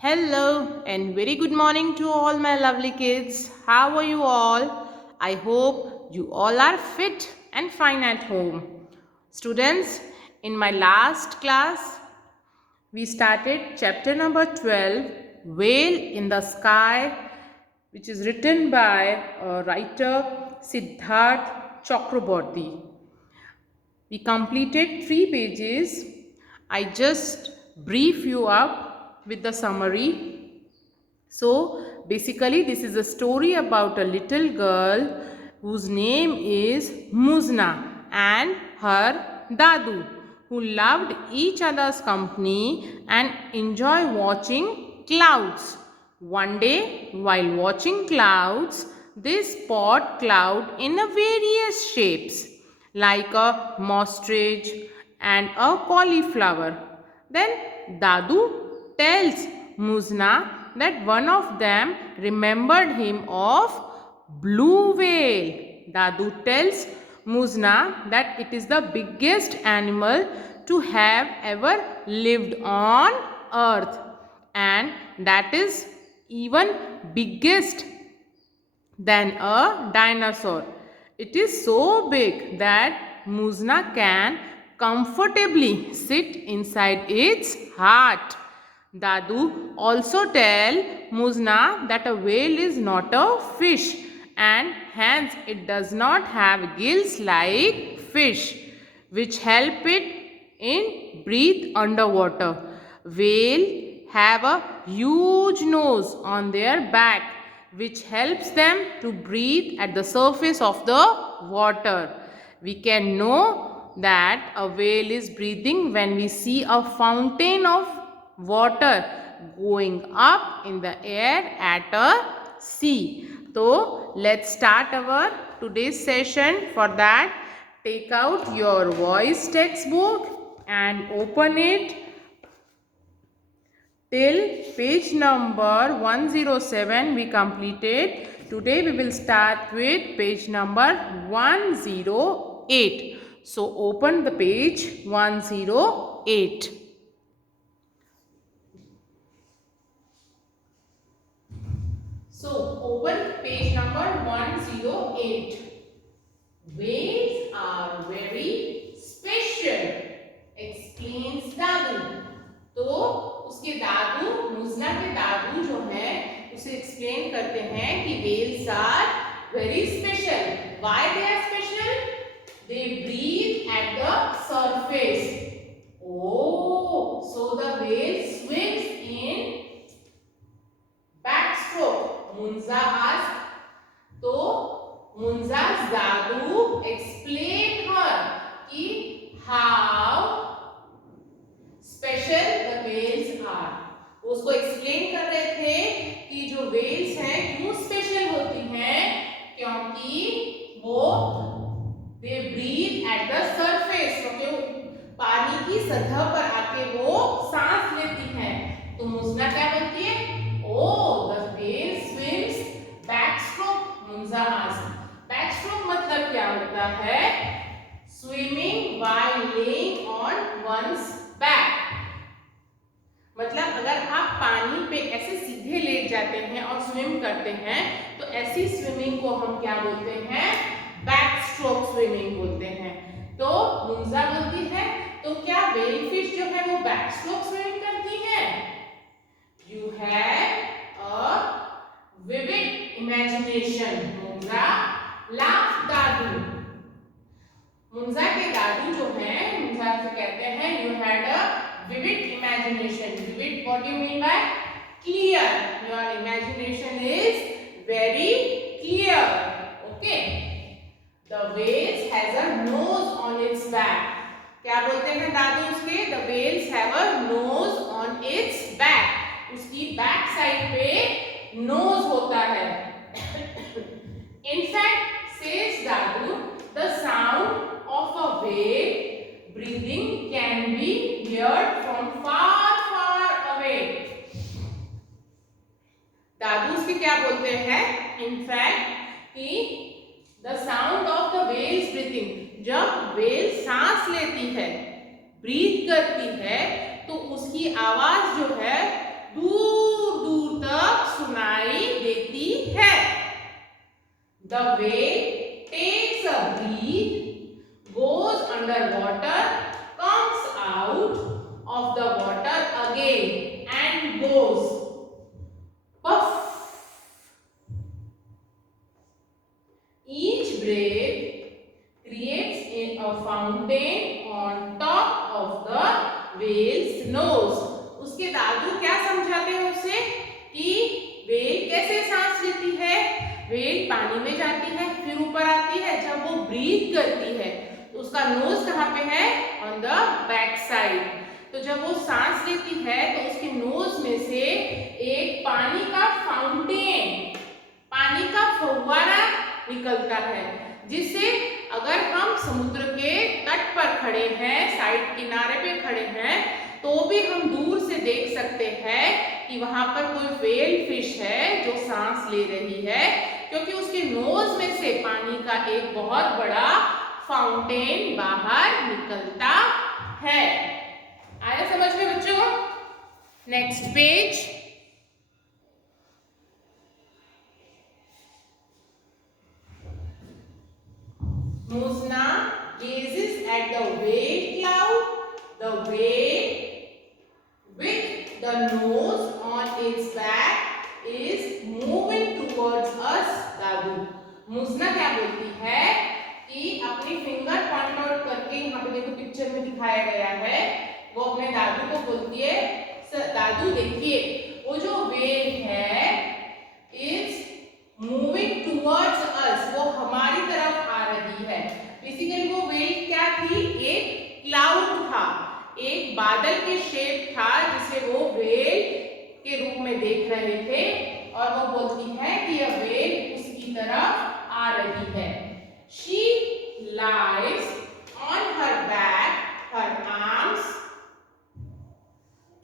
Hello and very good morning to all my lovely kids. How are you all? I hope you all are fit and fine at home. Students, in my last class, we started chapter number 12, Whale in the Sky, which is written by writer Siddharth Chakraborty. We completed 3 pages. I just brief you up with the summary. So basically this is a story about a little girl whose name is Muzna and her Dadu, who loved each other's company and enjoy watching clouds. One day while watching clouds, they spot cloud in a various shapes like a ostrich and a cauliflower. Then Dadu tells Muzna that one of them remembered him of blue whale. Dadu tells Muzna that it is the biggest animal to have ever lived on earth, and that is even biggest than a dinosaur. It is so big that Muzna can comfortably sit inside its heart. Dadu also tell Muzna that a whale is not a fish and hence it does not have gills like fish which help it in breathe underwater. Whale have a huge nose on their back which helps them to breathe at the surface of the water. We can know that a whale is breathing when we see a fountain of water going up in the air at a sea. So let's start our today's session. For that, take out your voice textbook and open it till page number 107 we completed. Today we will start with page number 108. So open the page 108. So open page number 108. Whales are very special, explains Dadu. तो उसके दादू, मुज़ना के दादू जो है उसे explain करते हैं कि whales are very special. Why they are special? They breathe at the surface. Oh, so the whale swims in backstroke. Munza asked. तो Munza's दादू explain her कि how special the whales are. उसको explain कर रहे थे कि जो Wales हैं क्यों स्पेशल होती हैं, क्योंकि वो they breathe at the surface, क्योंकि पानी की सतह पर आके वो सांस लेती हैं. तो मुज़ना क्या बोलती है? Oh the whale swims backstroke. Munja asked. Backstroke मतलब क्या होता है? Swimming while lying on one's back. मतलब अगर आप पानी पे ऐसे सीधे लेट जाते हैं और स्विम करते हैं तो ऐसी स्विमिंग को हम क्या बोलते हैं? बैक स्ट्रोक स्विमिंग बोलते हैं. तो मुंजा बोलती है तो क्या व्हेल फिश जो है वो बैक स्ट्रोक स्विमिंग करती है? You have a vivid imagination. Munja laugh Dadu. Munja के दादू जो हैं मुंजा से कहते हैं you had a vivid imagination. Vivid, what do you mean by? Clear. Your imagination is very clear. Okay. The whale has a nose on its back. क्या बोलते हैं दादू उसके? The whales have a nose on its back. उसकी back side पे knows होता है. In fact, says Dadu, the sound of a whale breathing can be heard from far far away. दादू उसके क्या बोलते हैं? In fact कि the sound of the whale's breathing, जब whale सांस लेती है, ब्रीथ करती है, तो उसकी आवाज जो है दूर The whale takes a breath, goes underwater, comes out of the water again and goes puff. Each breath creates a fountain on top of the whale's nose. उसके दादू क्या समझाते हैं उसे कि व्हेल कैसे सांस लेती है। व्हेल पानी में जाती है, फिर ऊपर आती है, जब वो ब्रीथ करती है तो उसका नोज कहाँ पे है, ऑन द बैक साइड। तो जब वो सांस लेती है तो उसके नोज में से एक पानी का फाउंटेन, पानी का फव्वारा निकलता है, जिससे अगर हम समुद्र के तट पर खड़े हैं, साइड किनारे पे खड़े हैं, तो भी हम दूर से देख सकते हैं कि वहां पर कोई व्हेल फिश है जो सांस ले रही है, क्योंकि उसके नोज में से पानी का एक बहुत बड़ा फाउंटेन बाहर निकलता है। आया समझ में बच्चों? Next page. Muzna gazes at the whale cloud. The whale with the nose on its back is moving towards us. दादू मुजना क्या बोलती है कि अपनी फिंगर पॉइंट आउट करके, यहाँ पे देखो पिक्चर में दिखाया गया है, वो अपने दादू को बोलती है, दादू देखिए वो जो व्हेल है इज मूविंग टुवर्ड्स अस, वो हमारी तरफ आ रही है। बेसिकली वो व्हेल क्या थी, एक क्लाउड था, एक बादल के शेप था जिसे वो व्हेल के रूप में देख रहे थे, और वो बोलती है कि यह व्हेल उसकी तरफ आ रही है। She lies on her back, her arms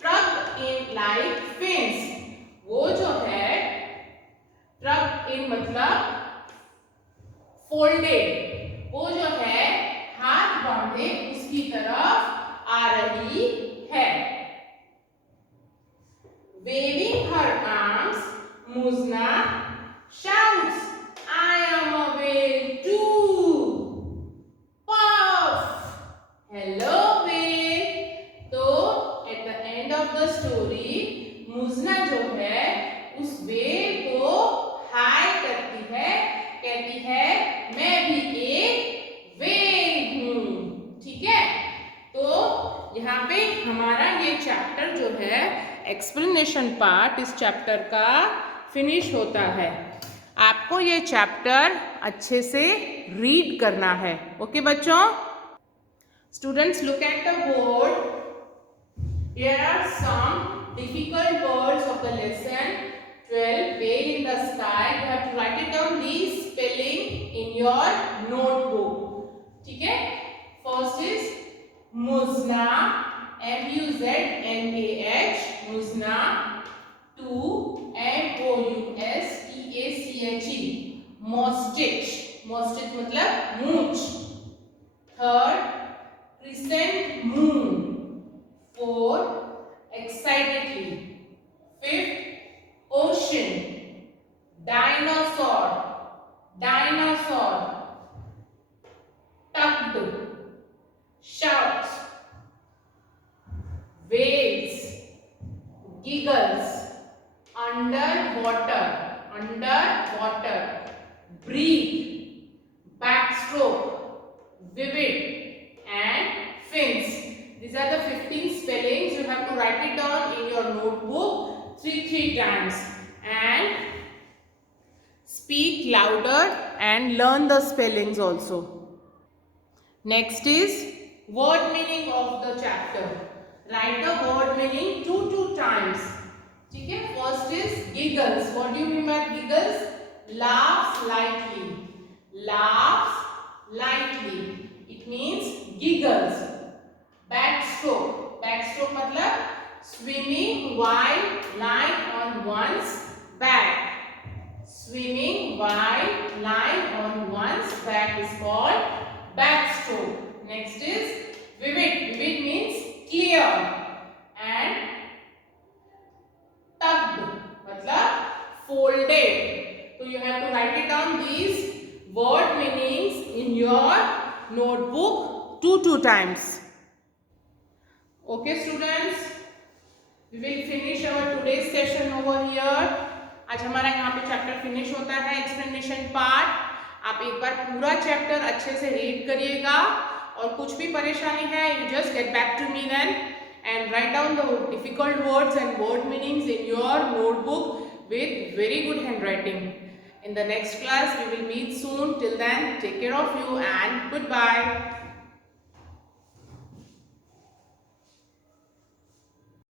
tucked in like fins. वो जो है tucked in मतलब फोल्डेड, वो जो है हाथ बांधे उसकी तरफ आ रही है। Waving her arms, Muzna shouts, I am a whale too. Puff! Hello whale. तो at the end of the story, Muzna जो है उस whale को हाय करती है, कहती है मैं भी एक whale हूँ। ठीक है, तो यहाँ पे हमारा ये चैप्टर जो है, एक्सप्लेनेशन पार्ट इस चैप्टर का फिनिश होता है। आपको ये चैप्टर अच्छे से रीड करना है। ओके बच्चों? Students look at the board. Here are some difficult words of the lesson 12, whale in the sky. You have to write it down, these spelling in your notebook. ठीक है? First is Muzna, M-U-Z-N-A-H, Muzna. 2, M-O-U-S-T-A-C-H-E, Mostich, Mostich मतलब मूंछ। 3rd, crescent moon. 4, excitedly. 5th, ocean. Dinosaur, dinosaur. Tucked, shouts. Whales, giggles. Underwater, underwater. Breathe, backstroke, vivid, and fins. These are the 15 spellings. You have to write it down in your notebook 3 times and speak louder and learn the spellings also. Next is word meaning of the chapter. Write the word meaning 2 times. ठीक है? First is giggles. What do you mean by giggles? Laughs lightly. Laughs lightly. It means giggles. Backstroke. Backstroke मतलब swimming while lying on one's back. Swimming while lying on one's back is called backstroke. Next is vivid. Vivid means clear. And tucked मतलब folded. So you have to write it down, these word meanings in your notebook 2 times. Okay students, we will finish our today's session over here. आज हमारा यहाँ पे chapter finish होता है explanation part. आप एक बार पूरा चैप्टर अच्छे से रीड करिएगा और कुछ भी परेशानी है you just get back to me then and write down the difficult words and word meanings in your notebook with very good handwriting. In the next class we will meet soon. Till then, take care of you and goodbye.